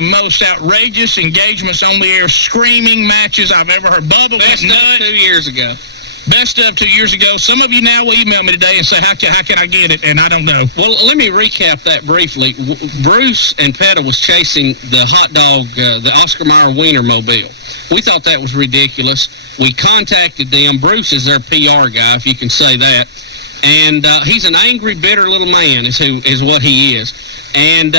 most outrageous engagements on the air, screaming matches I've ever heard. Bubba Best went of nuts. 2 years ago. Best of 2 years ago. Some of you now will email me today and say, how can I get it? And I don't know. Well, let me recap that briefly. Bruce and PETA was chasing the hot dog, the Oscar Mayer Wiener Mobile. We thought that was ridiculous. We contacted them. Bruce is their PR guy, if you can say that. And he's an angry, bitter little man is what he is. And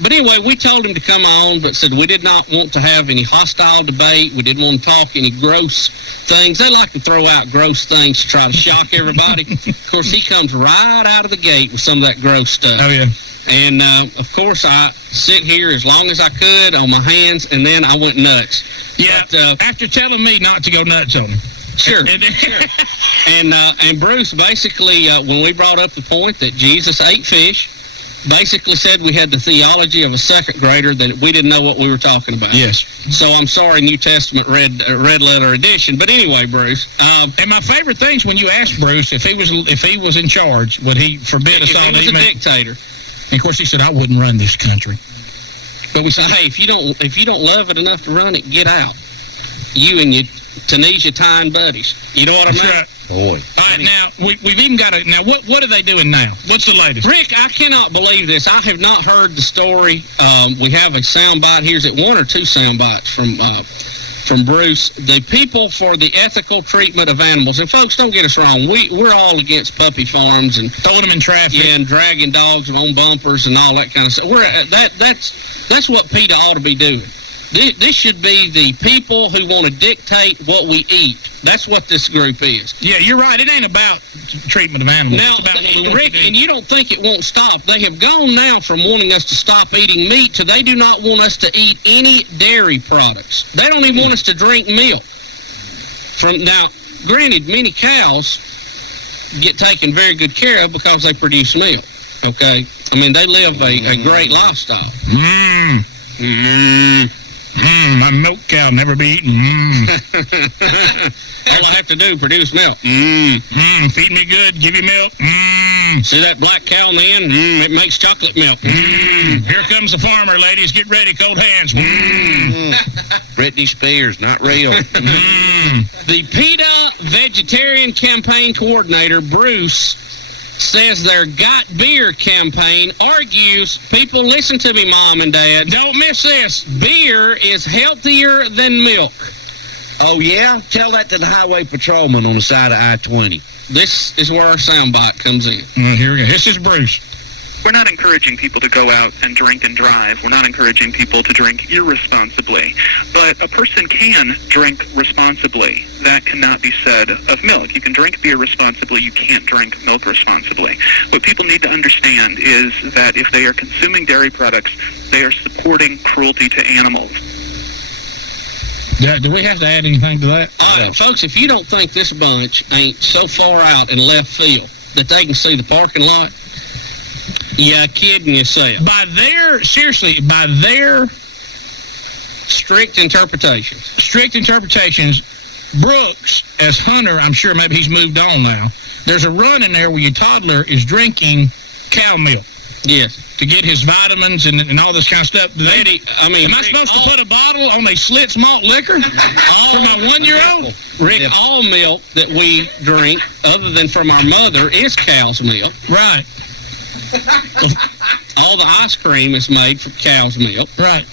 but anyway, we told him to come on, but said we did not want to have any hostile debate. We didn't want to talk any gross things. They like to throw out gross things to try to shock everybody. Of course, he comes right out of the gate with some of that gross stuff. Oh, yeah. And, of course, I sit here as long as I could on my hands, and then I went nuts. Yeah, but, after telling me not to go nuts on him. Sure. Sure. And Bruce, basically, when we brought up the point that Jesus ate fish, basically said we had the theology of a second grader, that we didn't know what we were talking about. Yes. So I'm sorry, New Testament red letter edition. But anyway, Bruce. And my favorite things when you asked Bruce if he was in charge, would he forbid us all to eat? If he was a dictator. And of course, he said, I wouldn't run this country. But we said, hey, if you don't love it enough to run it, get out. You and your Tunisia tying buddies. You know what I mean? That's right. Boy. All right, now, we've even got a... Now, what are they doing now? What's the latest? Rick, I cannot believe this. I have not heard the story. We have a soundbite here. Is it one or two sound bites from Bruce? The people for the ethical treatment of animals. And, folks, don't get us wrong. We're all against puppy farms and... Throwing them in traffic. Yeah, and dragging dogs on bumpers and all that kind of stuff. That's what PETA ought to be doing. This should be the people who want to dictate what we eat. That's what this group is. Yeah, you're right. It ain't about treatment of animals. Now, it's about what we want Rick, to do. and you don't think it won't stop. They have gone now from wanting us to stop eating meat to they do not want us to eat any dairy products. They don't even want us to drink milk. Now, granted, many cows get taken very good care of because they produce milk. Okay? I mean, they live a great lifestyle. My milk cow never be eaten. All I have to do, produce milk. Feed me good, give you milk. See that black cow in the end? It makes chocolate milk. Here comes the farmer, ladies. Get ready, cold hands. Britney Spears, not real. The PETA Vegetarian Campaign Coordinator, Bruce, says their Got Beer campaign argues, people listen to me, Mom and Dad. Don't miss this. Beer is healthier than milk. Oh, yeah? Tell that to the highway patrolman on the side of I-20. This is where our soundbite comes in. Here we go. This is Bruce. We're not encouraging people to go out and drink and drive. We're not encouraging people to drink irresponsibly. But a person can drink responsibly. That cannot be said of milk. You can drink beer responsibly. You can't drink milk responsibly. What people need to understand is that if they are consuming dairy products, they are supporting cruelty to animals. Do we have to add anything to that? Folks, if you don't think this bunch ain't so far out in left field that they can see the parking lot, you're kidding yourself. By their strict interpretations, Brooks, as Hunter, I'm sure maybe he's moved on now, there's a run in there where your toddler is drinking cow milk. Yes. To get his vitamins and all this kind of stuff. Am I supposed to put a bottle on a Schlitz malt liquor for my 1-year-old? Rick, all milk that we drink, other than from our mother, is cow's milk. Right. All the ice cream is made from cow's milk. Right.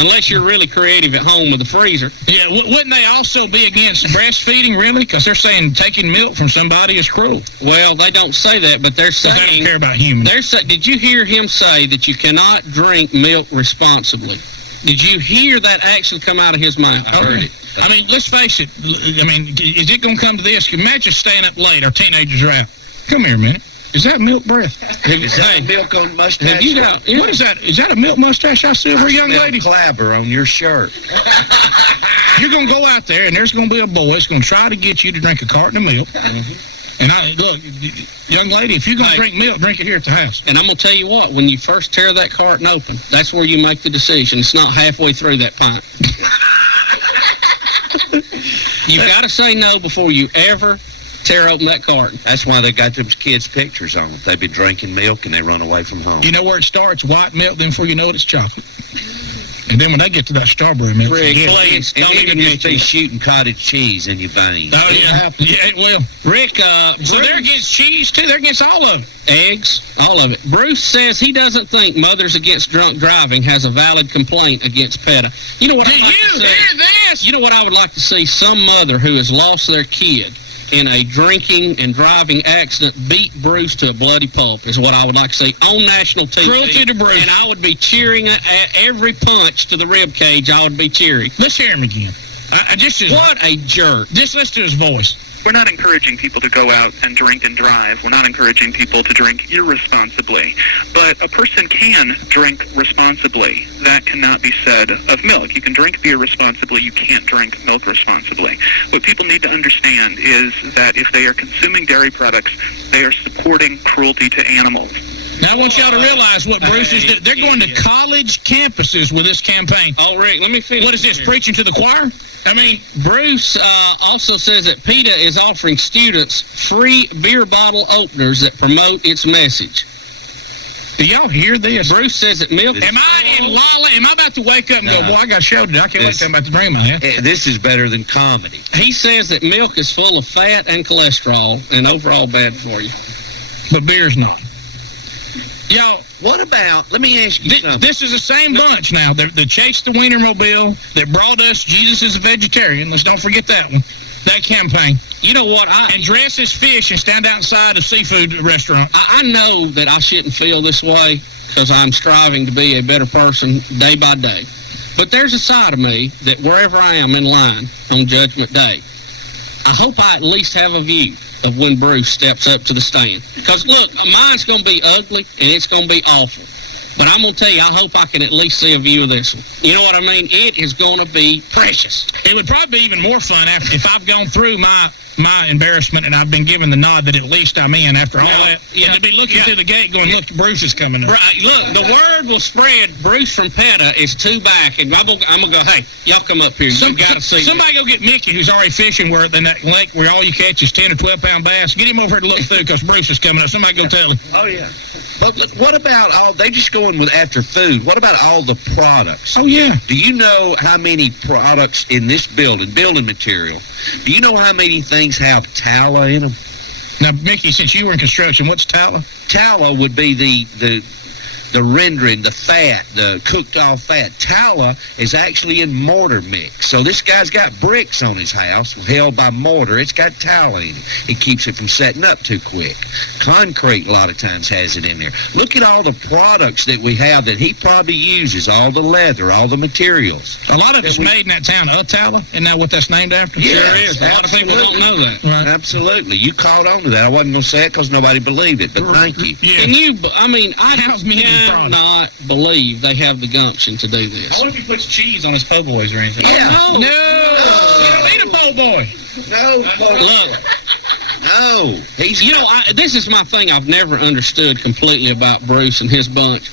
Unless you're really creative at home with a freezer. Yeah, wouldn't they also be against breastfeeding, really? Because they're saying taking milk from somebody is cruel. Well, they don't say that, but they're saying... They don't care about humans. Did you hear him say that you cannot drink milk responsibly? Did you hear that actually come out of his mouth? I heard it. I mean, let's face it. I mean, is it going to come to this? Imagine staying up late. Our teenagers are out. Come here a minute. Is that milk breath? Is that milk on mustache? Have you got, what is that? Is that a milk mustache I see over, young lady? Clabber on your shirt. You're going to go out there, and there's going to be a boy that's going to try to get you to drink a carton of milk. And look, young lady, if you're going to drink milk, drink it here at the house. And I'm going to tell you what, when you first tear that carton open, that's where you make the decision. It's not halfway through that pint. You've got to say no before you ever tear open that carton. That's why they got those kids' pictures on it. They've been drinking milk and they run away from home. You know where it starts? White milk, then before you know it, it's chocolate. And then when they get to that strawberry milk, Rick, forget it. please, And don't then even you mention be it. shooting cottage cheese in your veins. Oh, yeah. Yeah, it will. Rick, So they're against cheese, too? They're against all of it. eggs, all of it. Bruce says he doesn't think Mothers Against Drunk Driving has a valid complaint against PETA. You know what Do I'd like to you see? hear this? You know what I would like to see? Some mother who has lost their kid in a drinking and driving accident beat Bruce to a bloody pulp is what I would like to see on national TV. Cruelty to Bruce. And I would be cheering at every punch to the rib cage. I would be cheering. Let's hear him again. I just What a jerk. Just listen to his voice. We're not encouraging people to go out and drink and drive. We're not encouraging people to drink irresponsibly. But a person can drink responsibly. That cannot be said of milk. You can drink beer responsibly. You can't drink milk responsibly. What people need to understand is that if they are consuming dairy products, they are supporting cruelty to animals. Now, I want y'all to realize what Bruce is doing. They're going to college campuses with this campaign. Oh, Rick, let me finish. What is this, preaching to the choir? I mean, Bruce also says that PETA is offering students free beer bottle openers that promote its message. do y'all hear this? Bruce says that milk... Am I in Lala? Am I about to wake up and go, boy, I got a show today. I can't wait to tell about the dream I had. This is better than comedy. He says that milk is full of fat and cholesterol and overall bad for you. But beer's not. Y'all, What about, let me ask you something. this is the same bunch now that chased the Wienermobile, that brought us Jesus is a vegetarian. Let's don't forget that one. That campaign. You know what? And dress as fish and stand outside a seafood restaurant. I know that I shouldn't feel this way because I'm striving to be a better person day by day. But there's a side of me that wherever I am in line on Judgment Day, I hope I at least have a view of when Bruce steps up to the stand. Because, look, mine's going to be ugly, and it's going to be awful. But I'm going to tell you, I hope I can at least see a view of this one. You know what I mean? It is going to be precious. It would probably be even more fun if I've gone through my embarrassment and I've been given the nod that at least I'm in after all that. Yeah. And to be looking through the gate going, look, Bruce is coming up. Right, look, the word will spread. Bruce from PETA is two back, and I'm going to go, hey, y'all come up here. You got to see Somebody go get Mickey, who's already fishing where in that lake where all you catch is 10 or 12-pound bass. Get him over here to look through because Bruce is coming up. Somebody go tell him. Oh, yeah. But look, what about they just going with after food. What about all the products? Oh, yeah. Do you know how many products in this building material, do you know how many things have tallow in them? Now, Mickey, since you were in construction, what's tallow? Tallow would be the rendering, the fat, the cooked off fat. Tallow is actually in mortar mix. So this guy's got bricks on his house held by mortar. It's got tallow in it. It keeps it from setting up too quick. Concrete a lot of times has it in there. Look at all the products that we have that he probably uses, all the leather, all the materials. A lot of it's made in that town, tallow. Isn't that what that's named after? Yes, Sure is. A lot of people don't know that. Right. Absolutely. You caught on to that. I wasn't going to say it because nobody believed it, but thank you. Yeah. Can you, I How's me cannot believe they have the gumption to do this. I wonder if he puts cheese on his po' boys or anything. Yeah. Oh, No. You don't need a pole boy. No, Look, no. He's you know, this is my thing I've never understood completely about Bruce and his bunch.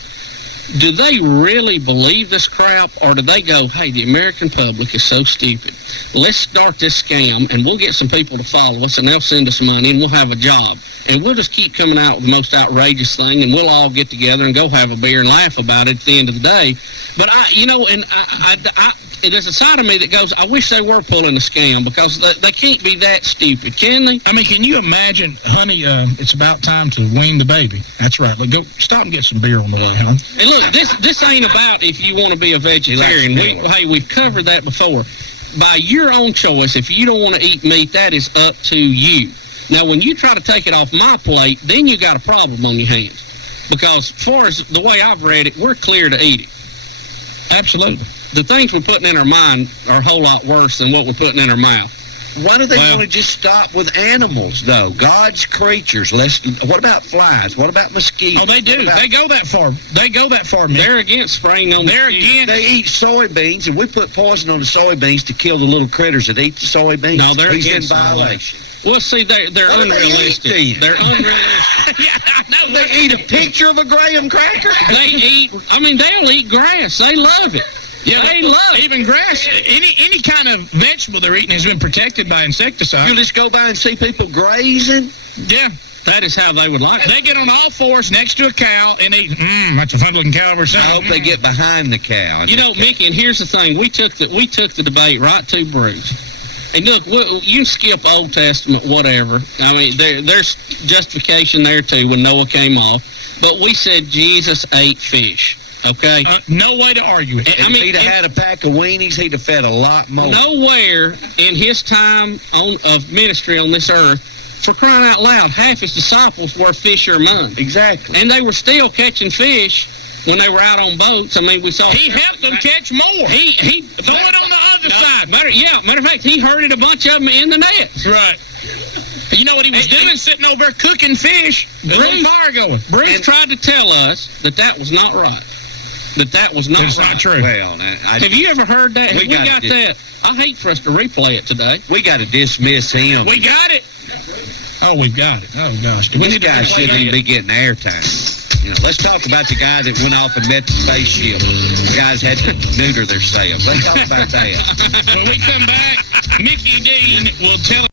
Do they really believe this crap, or do they go, hey, the American public is so stupid. Let's start this scam, and we'll get some people to follow us, and they'll send us money, and we'll have a job. And we'll just keep coming out with the most outrageous thing, and we'll all get together and go have a beer and laugh about it at the end of the day. But, there's a side of me that goes, I wish they were pulling a scam, because they can't be that stupid, can they? I mean, can you imagine, honey, it's about time to wean the baby. That's right. Look, go stop and get some beer on the way, huh? And look, this ain't about if you want to be a vegetarian. We've covered that before. By your own choice, if you don't want to eat meat, that is up to you. Now, when you try to take it off my plate, then you got a problem on your hands. Because as far as the way I've read it, we're clear to eat it. Absolutely. The things we're putting in our mind are a whole lot worse than what we're putting in our mouth. Why do they want to just stop with animals, though? God's creatures. What about flies? What about mosquitoes? Oh, they do. They go that far. They go that far, man. They're against spraying on They're mosquitoes. against. They eat soybeans, and we put poison on the soybeans to kill the little critters that eat the soybeans. No, they're He's in against all that. violation. Well, see, they're What do they unrealistic. eat, then? They're unrealistic. Yeah, I know. They eat a picture of a graham cracker. They'll eat grass. They love it. Yeah, They love it. even grass, any kind of vegetable they're eating has been protected by insecticide. You just go by and see people grazing. Yeah. That is how they would like it. They get on all fours next to a cow and eat. That's a fun-looking cow I've ever seen. I hope they get behind the cow. You know, Mickey, and here's the thing. We took the debate right to Bruce. And look, you can skip Old Testament, whatever. I mean, there's justification there, too, when Noah came off. But we said Jesus ate fish, okay? No way to argue it. If he'd have had a pack of weenies, he'd have fed a lot more. Nowhere in his time of ministry on this earth, for crying out loud, half his disciples were fishermen. Exactly. And they were still catching fish when they were out on boats. I mean, we saw... He helped them catch more. He throw it on the other side. Matter of fact, he herded a bunch of them in the nets. Right. You know what he was doing? Sitting over there cooking fish. Bruce, fire going. Bruce tried to tell us that was not right. That was not It's right. not true. Well, Have you ever heard that? We got that. I hate for us to replay it today. We got to dismiss him. We got it. Oh, we've got it. Oh, gosh. This guy shouldn't even be getting airtime. You know, let's talk about the guy that went off and met the spaceship. The guys had to neuter themselves. Let's talk about that. When we come back, Mickey Dean will tell